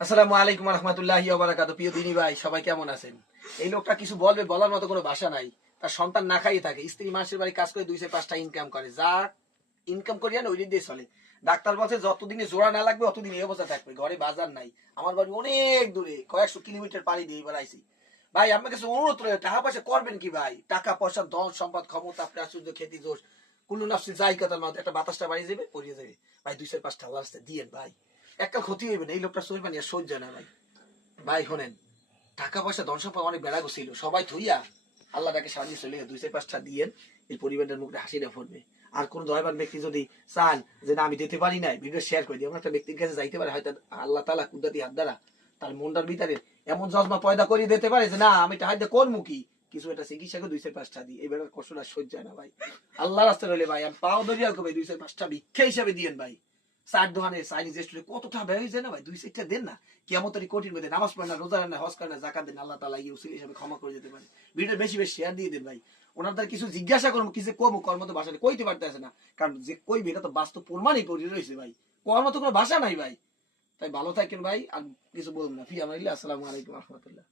আসসালামু আলাইকুম রহমতুল্লাহি ওয়া বারাকাতুহু। প্রিয় দিনী ভাই, সবাই কেমন আছেন? এই লোকটা কিছু বলবে, বলার মতো কোনো ভাষা নাই। তার সন্তান না খাইয়ে থাকে, স্ত্রী মাসের বাড়ি কাজ করে 2-5টা ইনকাম করে, যা ইনকাম করিয়া না ওই দিক দিয়ে চলে। ডাক্তার বলছে যতদিনে জোড়া না লাগবে অতদিন এই অবস্থা থাকবে। ঘরে বাজার নাই, আমার বাড়ি অনেক দূরে, কয়েকশো কিলোমিটার পাড়ি দিয়ে এবার আইছি। ভাই আপনার কাছে অনুরোধ রয়ে, টাকা পয়সা করবেন কি ভাই? টাকা পয়সা, ধন সম্পদ, ক্ষমতা, প্রাচুর্য, খ্যাতি, দোষ, কুল্লু নাফসি জায়গাতার মধ্যে একটা বাতাসটা বাড়িয়ে যাবে, পড়িয়ে যাবে। ভাই 2-5টা আল্লাহর রাস্তায় দিয়েন ভাই, একটা ক্ষতি হইবে না। এই লোকটা চলবে না, সহ্য না ভাই। ভাই শোনেন, টাকা পয়সা ধন সম্পদ অনেক বেড়া গেছিল, সবাই থইয়া আল্লাহ তাকে সাহায্য চলে গেছে। 2-5টা দিয়েন, এই পরিবারের মুখে হাসিটা ফুটবে। আর কোন দয়াবান ব্যক্তি যদি চান যে না আমি দিতে পারি নাই, ভিডিও শেয়ার করে দিই, এমন একটা ব্যক্তির কাছে যাইতে পারে, হয়তো আল্লাহ তাআলা কুদরতি হাত দ্বারা তার মনটার ভিতরে এমন জজমা পয়দা করে দিতে পারে যে না আমি হাইতে কোন মুখী কিছু একটা চিকিৎসাকে 2-5টা দিই, এই বেড়ার কষ্টটা সহ্য হয় না ভাই। আল্লাহ রাস্তায় রইলে ভাই আমি পাও ধরিয়া ভাই 2-5টা ভিক্ষা হিসাবে দিয়েন ভাই। চার দোকানে চাইনিজ রেস্টুরেন্ট কতটা ব্যয় হয়ে যায় না ভাই, 2-4টা দেন না। কিয়ামতের কঠিন মধ্যে নামাজ পড়েন না, রোজা রান না, হজ করেন না, জাকাত দেন, আল্লাহ তাআলা ইউসিল হিসেবে ক্ষমা করে দিতে পারে। ভিডিও বেশি বেশি শেয়ার দিয়ে দেন ভাই। ওনাদের কিছু জিজ্ঞাসা করবো, কিছু কমু কর্ম তো ভাষা কইতে পারতেছে না, কারণ যে কইবে এটা তো বাস্তব প্রমাণই পড়ে রয়েছে ভাই। কর্ম তো কোনো ভাষা নাই ভাই। তাই ভালো থাকেন ভাই, আর কিছু বলুন না। ফি আমানিল্লাহ। আসসালামু আলাইকুম রহমতুল্লাহ।